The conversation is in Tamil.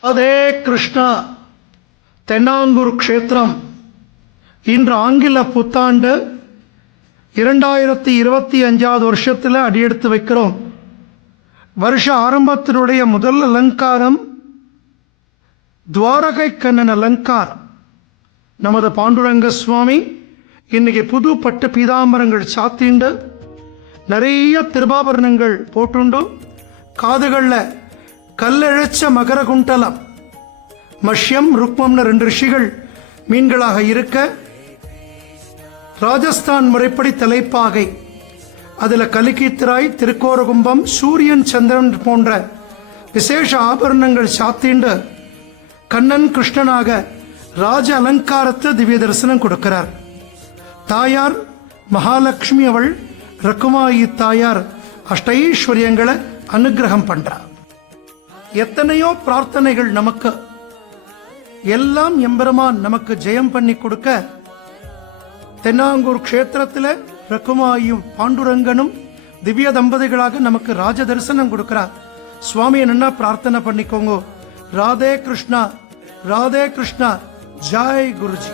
அதே கிருஷ்ணா தென்னாங்கூர் க்ஷேத்திரம் இன்று ஆங்கில புத்தாண்டு இரண்டாயிரத்தி இருபத்தி அஞ்சாவது வருஷத்தில் அடியெடுத்து வைக்கிறோம். வருஷ ஆரம்பத்தினுடைய முதல் அலங்காரம் துவாரகை கண்ணன் அலங்காரம். நமது பாண்டுரங்க சுவாமி இன்னைக்கு புது பட்டு பீதாம்பரங்கள் சாத்திண்டு நிறைய திருபாபரணங்கள் போட்டுண்டு காதுகளில் கல்லெழச்ச மகர குண்டலம் மஷ்யம் ருக்மம்னு ரெண்டு ரிஷிகள் மீன்களாக இருக்க ராஜஸ்தான் முறைப்படி தலைப்பாகை. அதில் கலிக்கித்திராய் திருக்கோரகும்பம் சூரியன் சந்திரன் போன்ற விசேஷ ஆபரணங்கள் சாத்திண்டு கண்ணன் கிருஷ்ணனாக ராஜ அலங்காரத்தை திவ்ய தரிசனம் கொடுக்கிறார். தாயார் மகாலட்சுமி அவள் ரகுமாயி தாயார் அஷ்டைஸ்வரியங்களை அனுகிரகம் பண்றார் எத்தனையோ பிரார்த்தனைகள் நமக்கு எல்லாம் எம்பெருமான் நமக்கு ஜெயம் பண்ணி கொடுக்க தென்னாங்கூர் க்ஷேத்திரத்தில் ரகுமாயும் பாண்டுரங்கனும் திவ்ய தம்பதிகளாக நமக்கு ராஜ தரிசனம் கொடுக்கிறார் சுவாமி என்ன பிரார்த்தனை பண்ணிக்கோங்க. ராதே கிருஷ்ணா ராதே கிருஷ்ணா ஜாய் குருஜி.